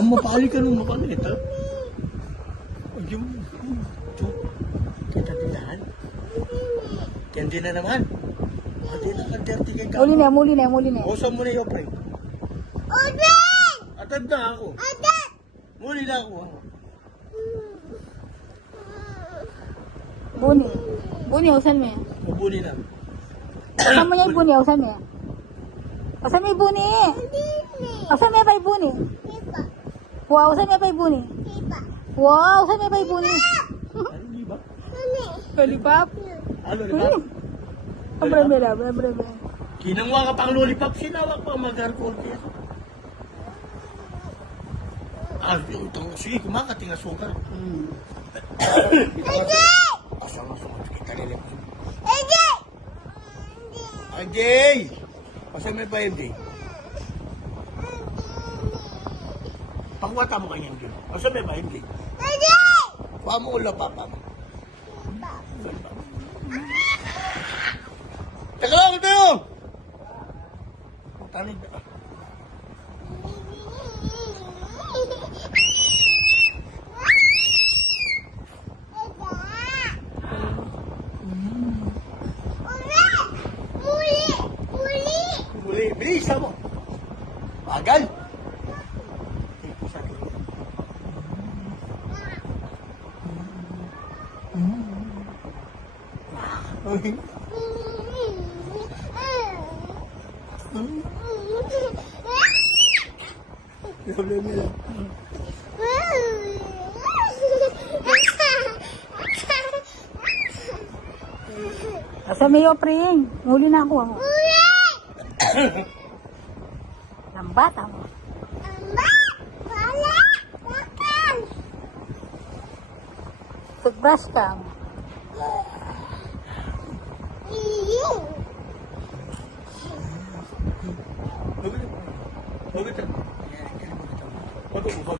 Ang mapali ka nung mapalit, ha? Yung, ito, kita tinahan. Kendi na naman. Hindi na ka-dirty kay Muli Kamo. na, muli na, muli na. Usa mo na yung pre. Odin! Atad na ako. Odin! Muli na ako. Buni. Buni, usan mo yan. Mabuli na. Usan mo niya yung buni, usan mo yan. Usan mo yung buni. Usan mo yung pa'y buni. Pipa. Wow, usan mo yung pa'y buni. Pipa. Wow, usan mo yung pa'y buni. Ano, di ba? Ano? Lollipop. Ano, di ba? Abrabela, abrabela. Kinangwa ka pang lollipop, sinawak pa mag-alcohol kaya. Ito, sige, kumakating asukal. Asa nga sumat kita rin. Odin! Ajay! Asa may pa hindi? Pangwata mo kanyang dyan. Asa may pa hindi? Odin! Kuha mo ulo, papa mo. Teka lang, ito yun! Tanig na. Muli, bilis mo. Bagal. Uy. Problem nila. Usan mo yung pring. Muli na ako. Lambat ako. Toothbrush ka. Bakit? Bakit?